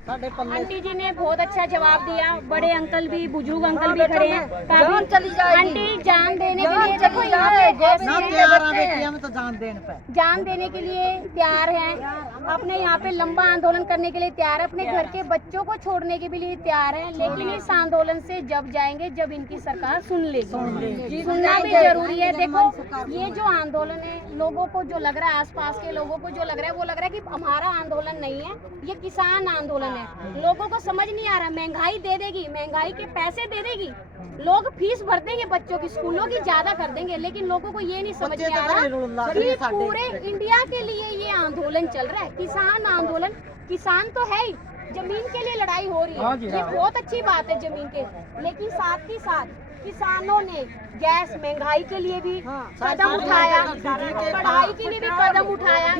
Aunty जी ने बहुत अच्छा जवाब दिया। बड़े अंकल भी, बुजुर्ग अंकल भी खड़े हैं। आंटी जान देने के लिए देखो यहाँ पे जान देने के लिए तैयार हैं। अपने यहाँ पे लंबा आंदोलन करने के लिए तैयार है। अपने घर के बच्चों को छोड़ने के भी लिए तैयार है। लेकिन इस आंदोलन से जब जाएंगे जब इनकी सरकार सुन लेगी। सुनना भी जरूरी है। देखो ये जो आंदोलन है, लोगों को जो लग रहा है, आसपास के लोगों को जो लग रहा है, वो लग रहा है कि हमारा आंदोलन नहीं है, ये किसान आंदोलन है। लोगों को समझ नहीं आ रहा। महंगाई दे देगी, महंगाई के पैसे दे देगी, लोग फीस भर देंगे, बच्चों की स्कूलों की ज्यादा कर देंगे। लेकिन लोगों को ये नहीं समझ में आ रहा कि पूरे इंडिया के लिए ये आंदोलन चल रहा है। किसान आंदोलन, किसान तो है ही, जमीन के लिए लड़ाई हो रही है, ये बहुत अच्छी बात है जमीन के। लेकिन साथ ही साथ किसानों ने गैस महंगाई के लिए भी कदम उठाया, पढ़ाई के लिए भी कदम उठाया।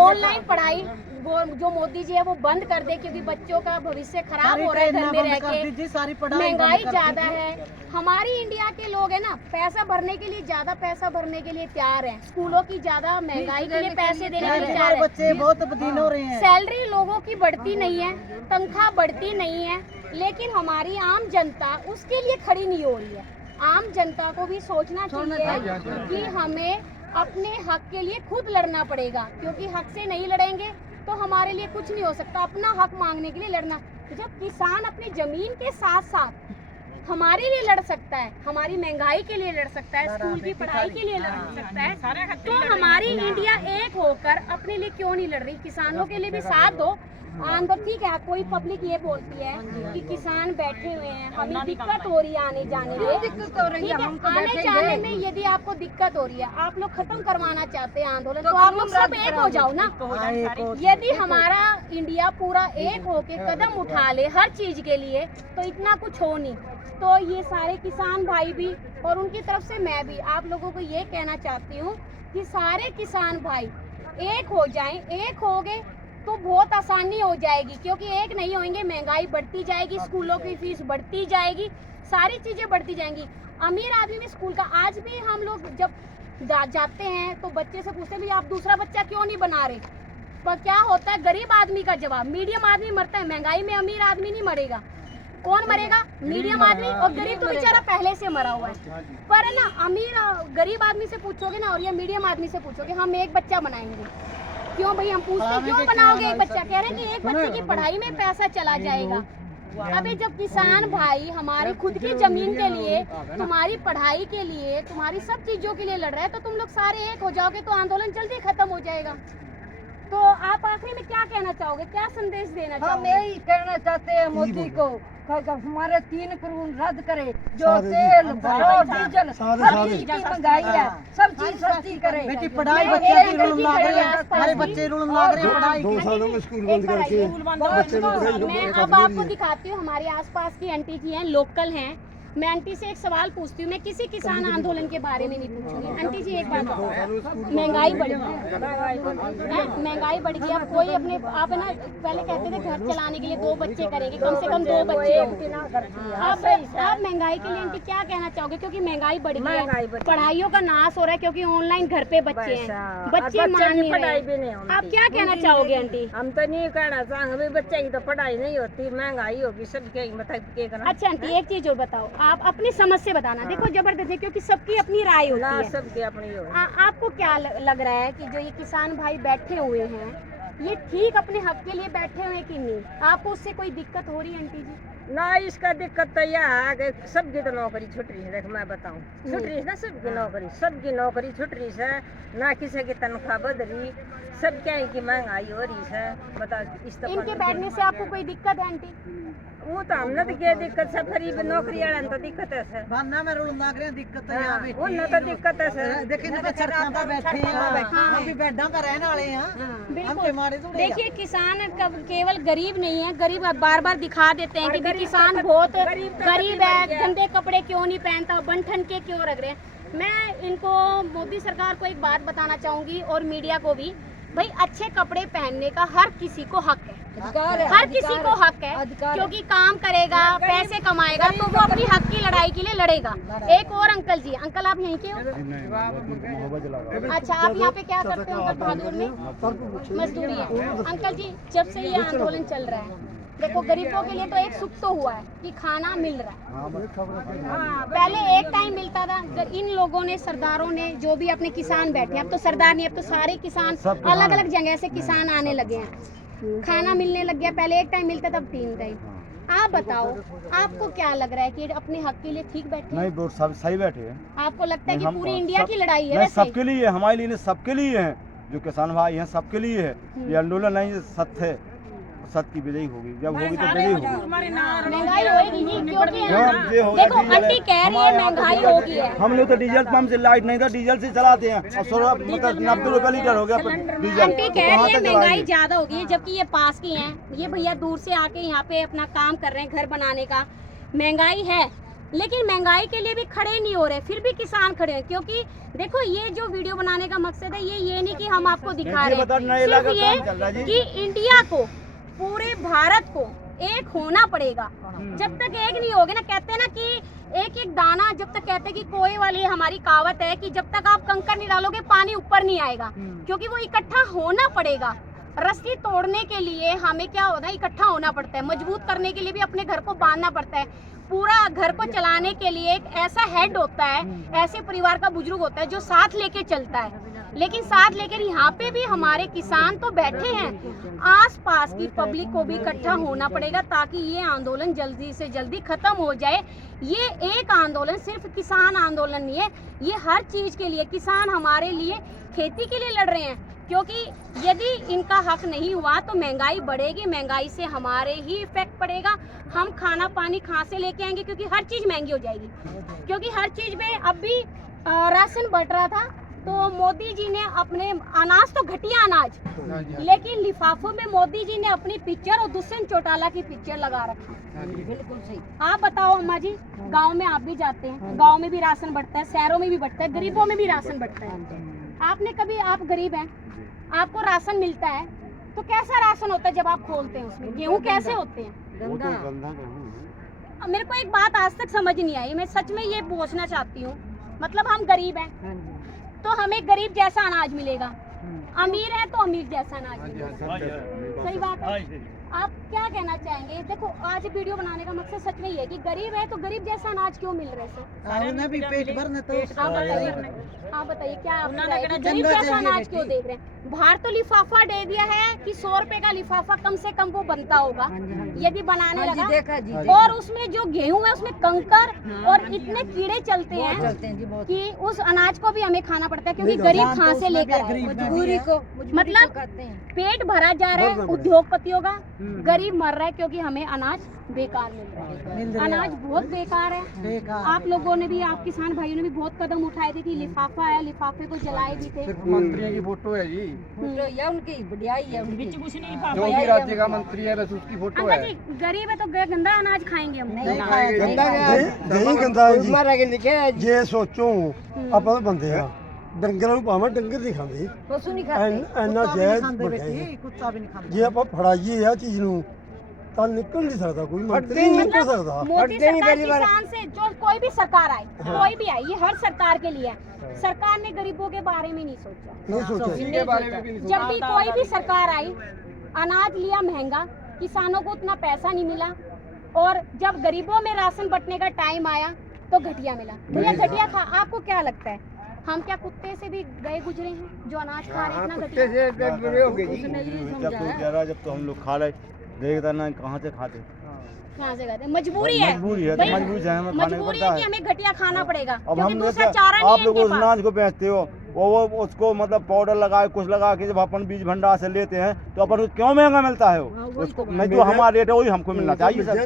ऑनलाइन पढ़ाई वो जो मोदी जी है वो बंद कर दे, क्योंकि बच्चों का भविष्य खराब हो रहा है घर में रह के। महंगाई ज्यादा है। हमारी इंडिया के लोग है ना, पैसा भरने के लिए, ज्यादा पैसा भरने के लिए तैयार है। स्कूलों की ज्यादा महंगाई के लिए पैसे देने के लिए तैयार है। बच्चे बहुत दिन हो रहे हैं। सैलरी लोगों की बढ़ती नहीं है, तनख्वाह बढ़ती नहीं है। लेकिन हमारी आम जनता उसके लिए खड़ी नहीं हो रही है। आम जनता को भी सोचना चाहिए कि हमें अपने हक के लिए खुद लड़ना पड़ेगा, क्योंकि हक से नहीं लड़ेंगे तो हमारे लिए कुछ नहीं हो सकता। अपना हक मांगने के लिए लड़ना। जब किसान अपनी जमीन के साथ साथ हमारे लिए लड़ सकता है, हमारी महंगाई के लिए लड़ सकता है, स्कूल की पढ़ाई के लिए लड़ सकता है, तो हमारी इंडिया एक होकर अपने लिए क्यों नहीं लड़ रही? किसानों के लिए भी साथ दो। आंदोलन ठीक है, कोई पब्लिक ये बोलती है कि किसान बैठे हुए हैं, हमें दिक्कत हो रही है आने जाने में। दिक्कत हो रही है, आने जाने में यदि आपको दिक्कत हो रही है, आप लोग खत्म करवाना चाहते हैं आंदोलन, तो आप लोग सब एक हो जाओ ना। यदि हमारा इंडिया पूरा एक होके कदम उठा ले हर चीज के लिए, तो इतना कुछ हो नहीं। तो ये सारे किसान भाई भी और उनकी तरफ से मैं भी आप लोगों को ये कहना चाहती हूँ कि सारे किसान भाई एक हो जाएं। एक हो गए तो बहुत आसानी हो जाएगी, क्योंकि एक नहीं होंगे महंगाई बढ़ती जाएगी, स्कूलों की फीस बढ़ती जाएगी, सारी चीजें बढ़ती जाएंगी। अमीर आदमी में स्कूल का आज भी हम लोग जब जाते हैं तो बच्चे से पूछते हैं भी आप दूसरा बच्चा क्यों नहीं बना रहे? पर क्या होता है गरीब आदमी का जवाब, मीडियम आदमी मरता है, महंगाई में अमीर आदमी नहीं मरेगा। कौन मरेगा? मीडियम आदमी। और गरीब तो बेचारा पहले से मरा हुआ है। पर है ना, अमीर गरीब आदमी से पूछोगे ना और ये मीडियम आदमी से पूछोगे, हम एक बच्चा बनाएंगे। क्यों भाई? हम पूछते क्यों बनाओगे एक बच्चा? कह रहे हैं कि एक बच्चे की पढ़ाई में पैसा चला जाएगा। अभी जब किसान भाई हमारी खुद की जमीन के लिए, तुम्हारी पढ़ाई के लिए, तुम्हारी सब चीजों के लिए लड़ रहे हैं, तो तुम लोग सारे एक हो जाओगे तो आंदोलन जल्दी खत्म हो जाएगा। तो आप आखिरी में क्या कहना चाहोगे, क्या संदेश देना चाहोगे? हम यही कहना चाहते हैं मोदी को, हमारे 3 कानून रद्द करे, जो तेल, पेट्रोल, डीजल हर चीज की महंगाई है, सब चीज सस्ती करे। बेटी पढ़ाई बच्चे की रुल लाग रहे हैं, हमारे बच्चे रुल लाग रहे हैं पढ़ाई। 2 सालों में स्कूल बंद करके बच्चे मैं अब आपको दिखाती हूँ, हमारे आसपास की आंटी जी हैं, लोकल हैं। मैं आंटी से एक सवाल पूछती हूँ, मैं किसी किसान आंदोलन के बारे में नहीं पूछूंगी। आंटी जी एक बात बताओ, महंगाई बढ़ गई, महंगाई बढ़ गई। अब कोई अपने आप है ना, पहले कहते थे घर चलाने के लिए 2 बच्चे करेंगे, कम से कम 2 बच्चे। आप महंगाई के लिए आंटी क्या कहना चाहोगे? क्योंकि महंगाई बढ़ गई है, पढ़ाइयों का नाश हो रहा है, क्योंकि ऑनलाइन घर पे बच्चे हैं, बच्चे मान नहीं रहे। आप क्या कहना चाहोगे आंटी? हम तो नहीं कहना चाहेंगे, बच्चे की तो पढ़ाई नहीं होती, महंगाई होगी सबके। अच्छा आंटी एक चीज और बताओ, आप अपनी समझ से बताना। देखो जबरदस्त है, क्योंकि सबकी अपनी राय होती है, सबकी अपनी आपको क्या लग रहा है कि जो ये किसान भाई बैठे हुए हैं, ये ठीक अपने हक के लिए बैठे हुए हैं कि नहीं? आपको उससे कोई दिक्कत हो रही है आंटी जी? ना, इसका दिक्कत तो यह है कि सबकी तो नौकरी छूट रही है। देख मैं बताऊं, छूट रही है ना सबकी नौकरी छूट रही है, ना किसी की तनख्वाह बढ़ रही, सब क्या है कि महंगाई हो रही है। बताओ इनके बैठने से आपको कोई दिक्कत है आंटी? वो तो हमने तो क्या दिक्कत है, गरीब नौकरी वाला तो दिक्कत है सर। भाना में रुल लाग रहे हैं, दिक्कत है यहाँ पे। वो न तो दिक्कत है सर। देखिए ना सड़कों पर बैठे हैं, हम भी बेडों पर रहने वाले हैं, हम बीमारी तो देखिए किसान केवल गरीब नहीं है, गरीब बार बार दिखा देते हैं कि किसान बहुत गरीब है, गंदे कपड़े क्यों नहीं पहनता, बंठन के क्यों रख रहे हैं। मैं इनको, मोदी सरकार को एक बात बताना चाहूंगी और मीडिया को भी, भाई अच्छे कपड़े पहनने का हर किसी को हक है। हर किसी को हक है, क्योंकि काम करेगा, पैसे कमाएगा तो वो अपनी हक की लड़ाई के लिए लड़ेगा। एक और अंकल जी, अंकल आप यहीं के हो? अच्छा, आप यहाँ पे क्या करते हो अंकल? बहादुर में मजदूरी है। अंकल जी, जब से ये आंदोलन चल रहा है, देखो गरीबों के लिए तो एक सुख तो हुआ है कि खाना मिल रहा है। पहले एक टाइम मिलता था, जब इन लोगों ने, सरदारों ने, जो भी अपने किसान बैठे, अब तो सरदार नहीं, अब तो सारे किसान अलग अलग जगह से किसान आने लगे हैं, खाना मिलने लग गया। पहले एक टाइम मिलता था, अब 3 टाइम। आप बताओ, आपको क्या लग रहा है कि अपने हक के लिए ठीक बैठे? नहीं, वो सब सही बैठे हैं। आपको लगता है कि पूरी इंडिया की लड़ाई है? नहीं, सबके लिए, हमारे लिए, सबके लिए है। जो किसान भाई हैं सबके लिए है ये आंदोलन। नहीं, सत्य है, सत्य की विजयी होगी, जब होगी तो विजयी होगी। महंगाई होगी जी, क्योंकि देखो आंटी कह रही है महंगाई होगी है। हम लोग तो डीजल पंप से, लाइट नहीं था, डीजल से चलाते हैं, और 16 मतलब 90 रुपये लीटर हो गया डीजल। आंटी कह रही है महंगाई ज्यादा होगी है, जबकि ये पास की हैं, ये भैया दूर से आके यहाँ पे अपना काम कर रहे हैं, घर बनाने का। महंगाई है, लेकिन महंगाई के लिए भी खड़े नहीं हो रहे, फिर भी किसान खड़े हैं। क्योंकि देखो, ये जो वीडियो बनाने का मकसद है, ये नहीं कि हम आपको दिखा रहे हैं, सिर्फ ये कि इंडिया को, पूरे भारत को एक होना पड़ेगा। जब तक एक नहीं होगे ना, कहते हैं ना कि एक एक दाना, जब तक कहते हैं कि कोई वाली हमारी कहावत है कि जब तक आप कंकर नहीं डालोगे पानी ऊपर नहीं आएगा, क्योंकि वो इकट्ठा होना पड़ेगा। रस्सी तोड़ने के लिए हमें क्या होता है, इकट्ठा होना पड़ता है। मजबूत करने के लिए भी अपने घर को बांधना पड़ता है। पूरा घर को चलाने के लिए एक ऐसा हेड होता है, ऐसे परिवार का बुजुर्ग होता है जो साथ लेके चलता है। लेकिन साथ लेकर यहाँ पे भी हमारे किसान तो बैठे हैं, आसपास की पब्लिक को भी इकट्ठा होना पड़ेगा ताकि ये आंदोलन जल्दी से जल्दी खत्म हो जाए। ये एक आंदोलन सिर्फ किसान आंदोलन नहीं है, ये हर चीज के लिए, किसान हमारे लिए खेती के लिए लड़ रहे हैं। क्योंकि यदि इनका हक नहीं हुआ तो महंगाई बढ़ेगी, महंगाई से हमारे ही इफेक्ट पड़ेगा। हम खाना पानी कहाँ से लेके आएंगे, क्योंकि हर चीज महंगी हो जाएगी। क्योंकि हर चीज में अब भी राशन बढ़ रहा था, तो मोदी जी ने अपने अनाज तो घटिया अनाज, लेकिन लिफाफों में मोदी जी ने अपनी पिक्चर और दुष्यंत चौटाला की पिक्चर लगा रखा। बिल्कुल सही। आप बताओ अम्मा जी, गांव में आप भी जाते हैं, गांव में भी राशन बढ़ता है, शहरों में भी बढ़ता है, गरीबों में भी राशन बढ़ता है। आपने कभी, आप गरीब हैं, आपको राशन मिलता है तो कैसा राशन होता है? जब आप खोलते हैं उसमें गेहूँ कैसे होते हैं? मेरे को एक बात आज तक समझ नहीं आई, मैं सच में ये पूछना चाहती हूँ। मतलब हम गरीब हैं तो हमें गरीब जैसा अनाज मिलेगा, अमीर है तो अमीर जैसा अनाज मिलेगा। सही बात है। आप क्या कहना चाहेंगे? देखो, आज वीडियो बनाने का मकसद सच में ये है कि गरीब है तो गरीब जैसा अनाज क्यों मिल रहा है सर? उन्हें भी पेट भरने तो आप बताइए क्या आप गरीब जैसा अनाज क्यों देख रहे हैं? बाहर तो लिफाफा दे दिया है कि 100 रुपए का लिफाफा कम से कम वो बनता होगा यदि बनाने लगा, और उसमें जो गेहूं है उसमें कंकर और इतने कीड़े चलते हैं कि उस अनाज को भी हमें खाना पड़ता है, क्योंकि गरीब कहाँ से लेकर आए? मजबूरी को, मतलब पेट भरा जा रहा है उद्योगपतियों का, गरीब मर रहा है क्योंकि हमें अनाज बेकार मिल रहा है। अनाज बहुत बेकार है। आप लोगों ने भी, आप किसान भाइयों ने भी बहुत कदम उठाए थे कि लिफाफा है, लिफाफे को जलाए भी थे। मंत्री की फोटो है जी, उनकी बढ़िया ही है, जो भी राज्य का मंत्री है बस उसकी फोटो है। गरीब है तो गंदा अनाज खाएंगे हम? नहीं गंदा है जी। ये सोचो ਆਪਾਂ ਬੰਦੇ ਆ, ਡੰਗਰਾਂ ਨੂੰ ਭਾਵੇਂ ਡੰਗਰ ਨਹੀਂ ਖਾਂਦੇ, पशु नहीं खाते, ਇੰਨਾ ਜਾਇਜ਼ खाते ਬਣਿਆ बेटी, ਜੀ। कुत्ता भी नहीं खाता। ਜੇ ਆਪਾਂ ਫੜਾਈਏ ਆ ਚੀਜ਼ ਨੂੰ ਤਾਂ ਨਿਕਲ ਨਹੀਂ ਸਕਦਾ, ਕੋਈ ਮੰਤਰੀ ਨਹੀਂ ਨਿਕਲ ਸਕਦਾ। मोदी सरकार किसान से, जो कोई भी सरकार आए, कोई भी आई, ये हर सरकार के लिए है। सरकार ने गरीबों के बारे में नहीं सोचा। नहीं सोचा। जब भी कोई भी सरकार आई, अनाज लिया महंगा, किसानों को उतना पैसा नहीं मिला, और जब गरीबों में राशन बंटने का टाइम आया तो घटिया मिला। भैया घटिया खा, आपको क्या लगता है? हम क्या कुत्ते से भी गए गुजरे हैं जो अनाज खा रहे हैं इतना घटिया? जब तो हम लोग खा रहे, देखता ना कहाँ से खाते, कहाँ से खाते? मजबूरी है, मजबूरी है, भाई, तो मजबूरी है, हमें खाने को मजबूरी पड़ता है कि है। हमें घटिया खाना पड़ेगा, अब क्योंकि हम दूसरा चारा नहीं आप है लोग इनके उस पास। अनाज को बेचते हो, वो उसको मतलब पाउडर लगा कुछ लगा के जब अपन बीज भंडार से लेते हैं तो अपन को क्यों महंगा मिलता है? उसको नहीं, जो हमारा रेट है वही हमको मिलना चाहिए सर।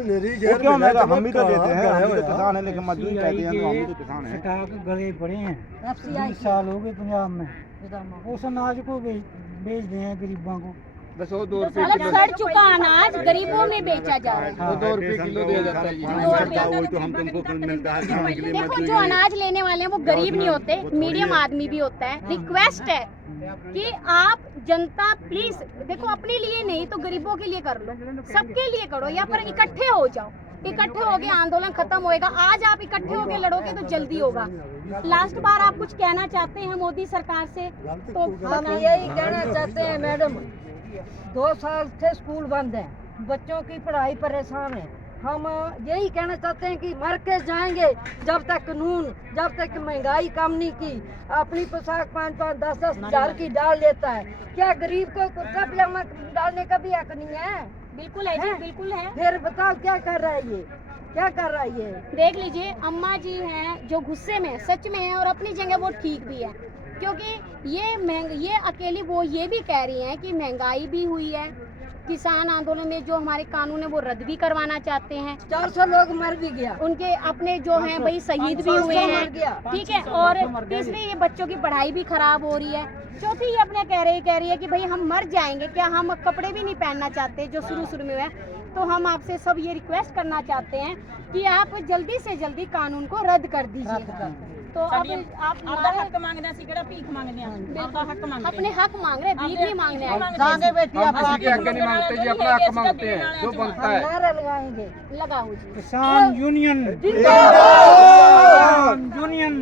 वो क्यों महंगा? हम भी तो लेते हैं, हम भी तो किसान है, लेकिन मजदूरी कहते हैं तो हम भी तो किसान हैं। स्टॉक गले पड़े हैं, 20 साल हो गए पंजाब में, उस अनाज को बेच रहे हैं गरीबों को। बस वो 2 रुपए मतलब सड़ चुका अनाज गरीबों में बेचा जा रहा है। 2 रुपए किलो दिया जाता है। वही तो हम तुमको मिलता है खाने के लिए। देखो, जो अनाज लेने वाले हैं वो गरीब नहीं होते, मीडियम आदमी भी होता है। रिक्वेस्ट है कि आप जनता प्लीज देखो, अपने लिए नहीं तो गरीबों के लिए कर लो, सबके लिए करो, या फिर इकट्ठे हो जाओ, इकट्ठे होके आंदोलन खत्म होएगा। आज आप इकट्ठे होके लड़ोगे तो जल्दी होगा। लास्ट बार आप कुछ कहना चाहते हैं मोदी सरकार से? तो हम यही कहना चाहते हैं मैडम, 2 साल से स्कूल बंद है, बच्चों की पढ़ाई परेशान है। हम यही कहना चाहते हैं कि मर के जाएंगे जब तक कानून, जब तक महंगाई कम नहीं की। अपनी पोशाक 5-5, 10-10 हज़ार की डाल लेता है, क्या गरीब को कुर्ता पजामा डालने का भी हक नहीं है? बिल्कुल है जी, बिल्कुल है। फिर बताओ क्या कर रहा है ये, क्या कर रहा है ये? देख लीजिए, अम्मा जी हैं जो गुस्से में सच में है, और अपनी जगह वो ठीक भी है, क्योंकि ये अकेली वो ये भी कह रही हैं कि महंगाई भी हुई है, किसान आंदोलन में जो हमारे कानून है वो रद्द भी करवाना चाहते हैं। 400 लोग मर भी गया, उनके अपने जो हैं भाई शहीद भी हुए हैं, ठीक है। और तीसरी ये बच्चों की पढ़ाई भी खराब हो रही है। चौथी ये अपने कह रही है कि भाई हम मर जाएंगे, क्या हम कपड़े भी नहीं पहनना चाहते जो शुरू में है। तो हम आपसे सब ये रिक्वेस्ट करना चाहते हैं कि आप जल्दी से जल्दी कानून को रद्द कर दीजिए। तो अब आप हक मांगना सी केड़ा भीख मांगने आपका हक मांगते अपने हक मांग रहे, भीख नहीं मांगने आए। आगे बेटी आप किसी के हक नहीं मांगते जी, अपना हक मांगते हैं जो बनता है। नारा लगाएंगे, लगाओ जी। किसान यूनियन यूनियन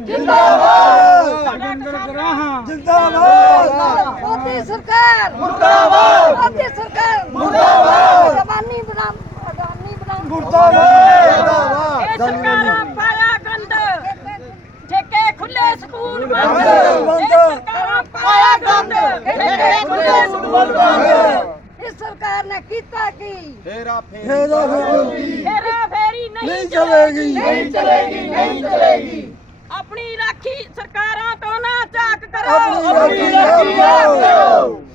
मोदी सरकार मुर्दाबाद, मोदी सरकार मुर्दाबाद, अडानी बनाम, अडानी बनाम मुर्दाबाद। ये सरकारां पाया गंद, ठेके खुले स्कूल बंद, बंद। ये सरकारां पाया गंद, ठेके खुले स्कूल बंद। इस सरकार ने किता की हेरा फेरी हेरा फेरी नहीं चलेगी, नहीं चलेगी, नहीं चलेगी। अपनी राखी सरकारां तो ना चाक करो, अपनी राखी आप करो।